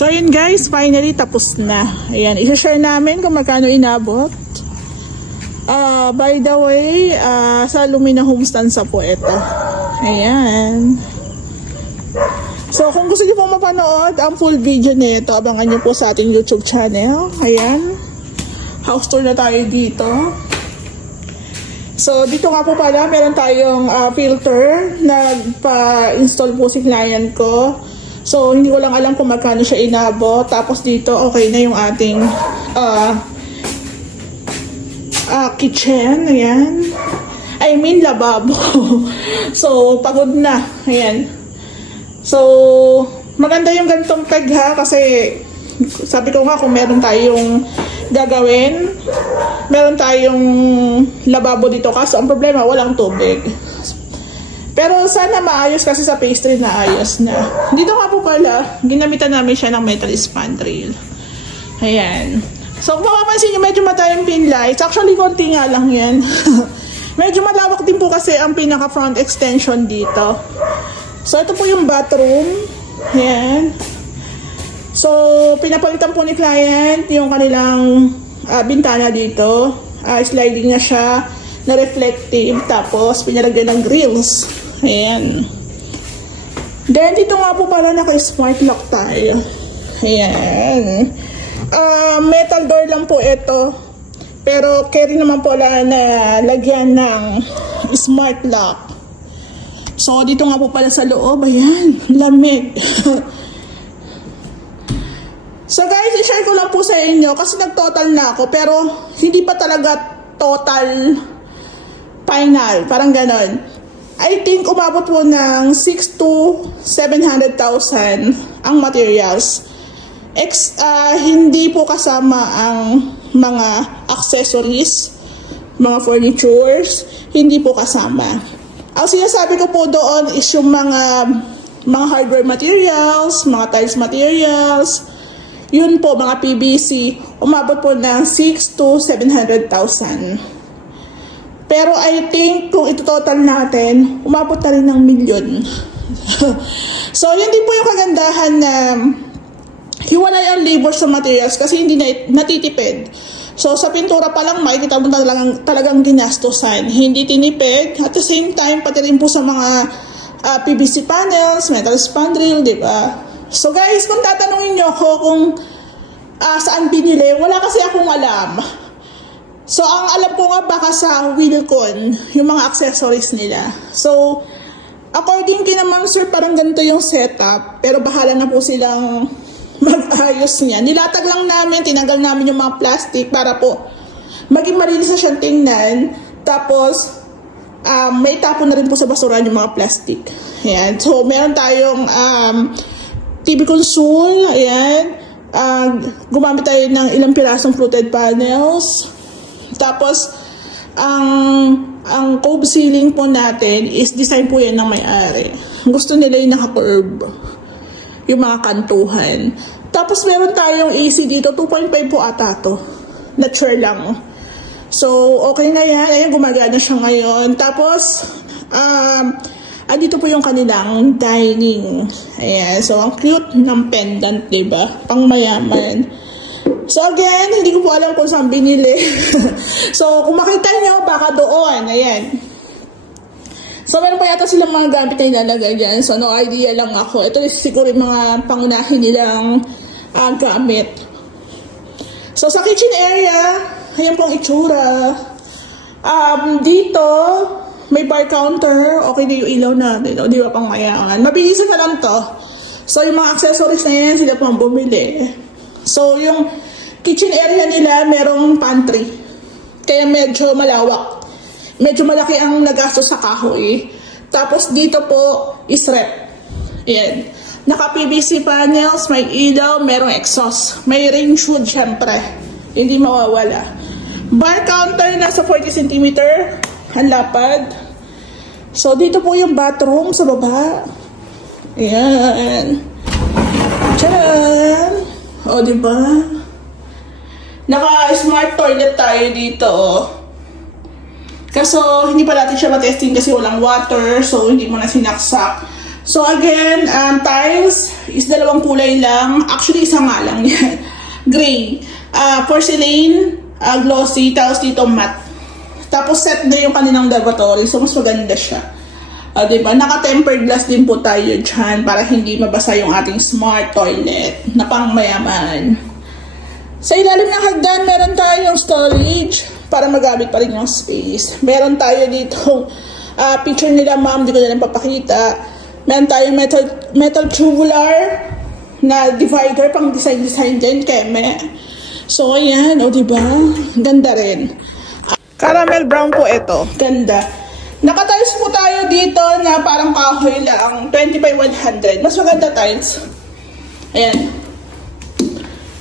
So yun guys, finally tapos na. Ayan, isa-share namin kung magkano inabot. By the way, sa Lumina Homestanza po ito. Ayan. So kung gusto niyo po mapanood ang full video nito, abangan niyo po sa ating YouTube channel. Ayan. House tour na tayo dito. So dito nga po pala, meron tayong filter. Nagpa-install po si client ko. So, hindi ko lang alam kung magkano siya inabot. Tapos dito, okay na yung ating kitchen. Ayan. I mean, lababo. So, pagod na. Ayan. So, maganda yung ganitong peg ha. Kasi, sabi ko nga kung meron tayong gagawin, meron tayong lababo dito. Kaso, ang problema, walang tubig. Pero sana maayos kasi sa pastry na ayos na. Dito nga po pala, ginamitan namin siya ng metal spandrel. Ayan. So kung mapapansin nyo, medyo matayang pin lights. Actually, konti nga lang yan. Medyo malawak din po kasi ang pinaka front extension dito. So ito po yung bathroom. Ayan. So pinapalitan po ni client yung kanilang bintana dito. Sliding na siya na reflective. Tapos pinalagyan ng grills. Ayan. Then, dito nga po pala naka-smart lock tayo. Ayan. Metal door lang po ito. Pero, carry naman po na lagyan ng smart lock. So, dito nga po pala sa loob. Ayan. Lamig. So, guys, i-share ko lang po sa inyo kasi nag-total na ako. Pero, hindi pa talaga total final. Parang ganon. I think umabot po ng 6 to 700,000 ang materials. Hindi po kasama ang mga accessories, mga furnitures, hindi po kasama. Ang sinasabi ko po doon is yung mga hardware materials, mga tiles materials, yun po, mga PVC, umabot po ng 6 to 700,000. Pero I think kung ito total natin, umabot na rin ng milyon. So, yun din po yung kagandahan na hiwalay ang labor sa materials kasi hindi na natitipid. So, sa pintura pa lang, makikita mo talagang ginastosan. Hindi tinipid. At the same time, pati rin po sa mga PVC panels, metal spandrel, di ba? So, guys, kung tatanungin nyo ako kung saan binili, wala kasi akong alam. So, ang alam ko nga baka sa Wilcon, yung mga accessories nila. So, according kina Ma'am Sir, parang ganito yung setup. Pero bahala na po silang mag-ayos niya. Nilatag lang namin, tinanggal namin yung mga plastic para po maging malinis na siyang tingnan. Tapos, may tapon na rin po sa basurahan yung mga plastic. Ayan. So, meron tayong TV console. Ayan. Gumamit tayo ng ilang pirasong fluted panels. Tapos, ang cove ceiling po natin is design po yan ng may-ari. Gusto nila yung naka-curve. Yung mga kantuhan. Tapos, meron tayong AC dito. 2.5 po ata to. Nature lang. So, okay na yan. Ayan, gumagana siya ngayon. Tapos, dito po yung kanilang dining. Ayan. So, ang cute ng pendant, diba? Pang mayaman. So again, hindi ko po alam kung saan binili. So kung makita nyo, baka doon. Ayan. So meron pa yata silang mga gamit na ilalagay dyan. So no idea lang ako. Ito is siguro yung mga pangunahin nilang gamit. So sa kitchen area, ayan pong itsura. Dito, may bar counter. Okay na yung ilaw natin. O, di ba pang mayaman. Mabilisan na lang to. So yung mga accessories na yan, sila pang bumili. So yung kitchen area nila, merong pantry. Kaya medyo malawak. Medyo malaki ang nagastos sa kahoy. Tapos dito po is rep. Ayan. Naka-PVC panels, may ilaw, merong exhaust. May range hood syempre. Hindi mawawala. Bar counter, nasa 40 cm. Ang lapad. So dito po yung bathroom sa baba. Ayan. Tcharan! O, diba? Naka-smart toilet tayo dito. Kaso, hindi pa natin siya matesting kasi walang water. So, hindi mo na sinaksak. So again, tiles is dalawang kulay lang. Actually, isa nga lang yan. Gray. Porcelain, glossy, tapos dito matte. Tapos set na yung kanilang lavatory. So mas maganda siya. Diba? Naka-tempered glass din po tayo dyan para hindi mabasa yung ating smart toilet na pang mayaman. Sa ilalim ng hagdan, meron tayong storage para magamit pa rin yung space. Meron tayo dito picture nila ma'am, di ko na lang papakita. Meron tayong metal tubular na divider pang design din, keme. So ayan, diba? Ganda rin. Caramel brown po ito. Ganda. Naka-tiles po tayo dito na parang kahoy lang. 20/100. Mas maganda tiles. Ayan.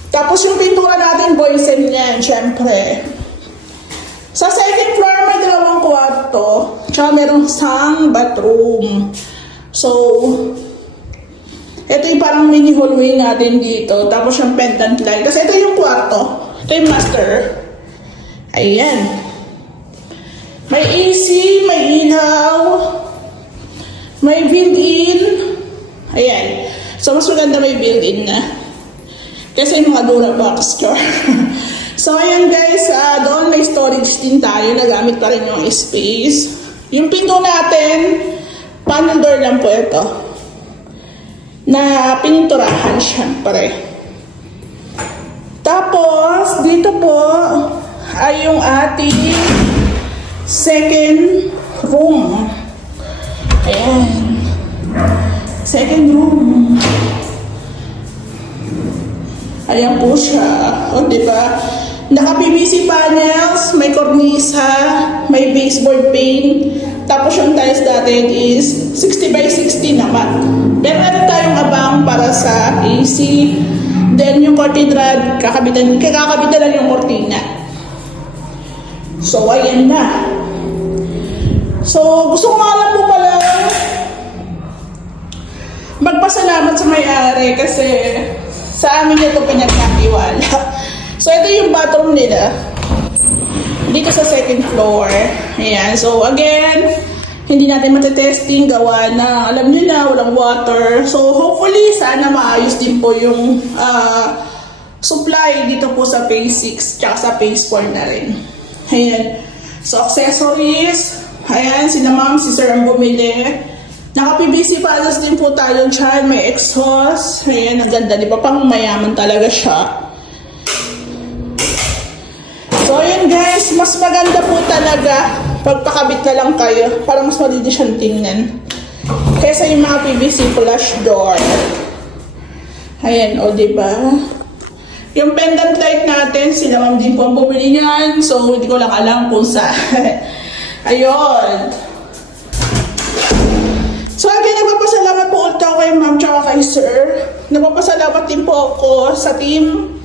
Tapos yung pintura natin, boysen yan, syempre. Sa second floor, may dalawang kwarto. Tsaka merong isang bathroom. So, ito yung parang mini hallway natin dito. Tapos yung pendant light. Kasi ito yung kwarto. Ito yung master. Ayan. May AC, may ilaw, may built-in. Ayan. So, mas maganda may built-in na. Kasi mga Durabox. So, ayan guys, doon may storage din tayo. Nagamit pa rin yung space. Yung pinto natin, panel door lang po ito. Na pininturahan, syempre. Tapos, dito po ay yung ating second room. Ayan. Second room. Ayan po siya. O, diba? Naka-PVC panels, may kornisa, may baseboard paint. Tapos yung tiles natin is 60/60 naman. Pero meron tayong abang para sa AC. Then yung curtain rod, kakabitan lang yung kortina. So, ayan na. So, gusto ko nga lang po pala magpasalamat sa may-ari kasi sa amin ito pinagkatiwala. So, ito yung bathroom nila. Dito sa second floor. Ayan. So, again, hindi natin matitesting gawa na, alam nyo na, walang water. So, hopefully, sana maayos din po yung supply dito po sa phase 6 tsaka sa phase 4 na rin. Ayan. So, accessories. Ayan, sina ma'am, si sir ang bumili. Naka-PVC panels din po tayo dyan. May exhaust. Ayan, ang ganda. Di ba? Pang mayaman talaga siya. So, ayan guys. Mas maganda po talaga pagpakabit na lang kayo para mas malidi siyang tingnan. Kesa yung mga PVC flush door. Ayan, o diba? Yung pendant light natin, sila ma'am din po ang bumili niyan. So, hindi ko lang alam kung saan. Ayun. So, again, nagpapasalamat po ulit ako kay ma'am tsaka kay sir. Nagpapasalamat din po ako sa Team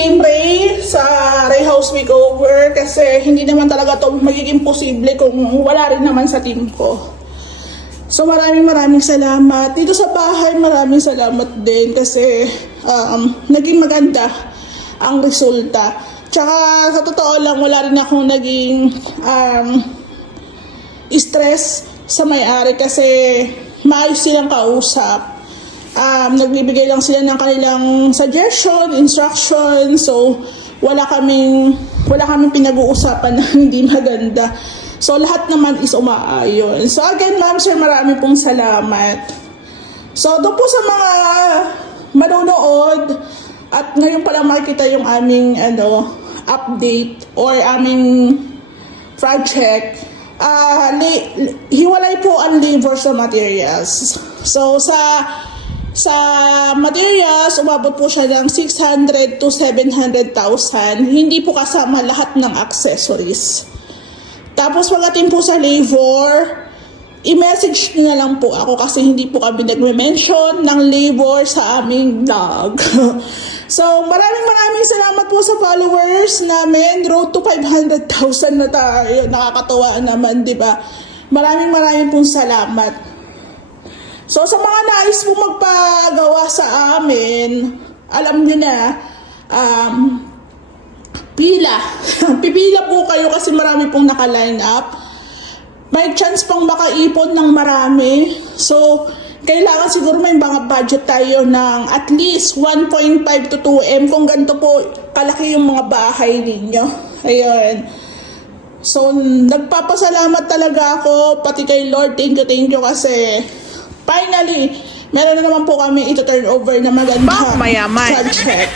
Ray sa Ray House Makeover kasi hindi naman talaga ito magiging posible kung wala rin naman sa team ko. So, maraming salamat. Dito sa bahay, maraming salamat din kasi naging maganda ang resulta. Tsaka, sa totoo lang, wala rin akong naging stress sa may-ari kasi maayos silang kausap. Nagbibigay lang sila ng kanilang suggestion, instruction. So, wala kaming pinag-uusapan na hindi maganda. So, lahat naman is umaayon. So, again, ma'am, sir, marami pong salamat. So, doon po sa mga manonood at ngayon pala makikita yung aming update or aming project. Hiwalay po ang labor sa materials. So, sa materials, umabot po siya ng 600 to 700,000. Hindi po kasama lahat ng accessories. Tapos, pagdating po sa labor, i-message nyo na lang po ako kasi hindi po kami nagme-mention ng labor sa aming vlog. So, maraming salamat po sa followers namin. Road to 500,000 na tayo. Nakakatawa naman, di ba? Maraming pong salamat. So, sa mga nais po magpagawa sa amin, alam nyo na, pipila po kayo kasi marami pong naka-line up. May chance pang makaipon ng marami. So, kailangan siguro may mga budget tayo ng at least 1.5 to 2M kung ganito po kalaki yung mga bahay ninyo. Ayun. So, nagpapasalamat talaga ako, pati kay Lord, thank you kasi finally, meron na naman po kami ito turn over na magandang project.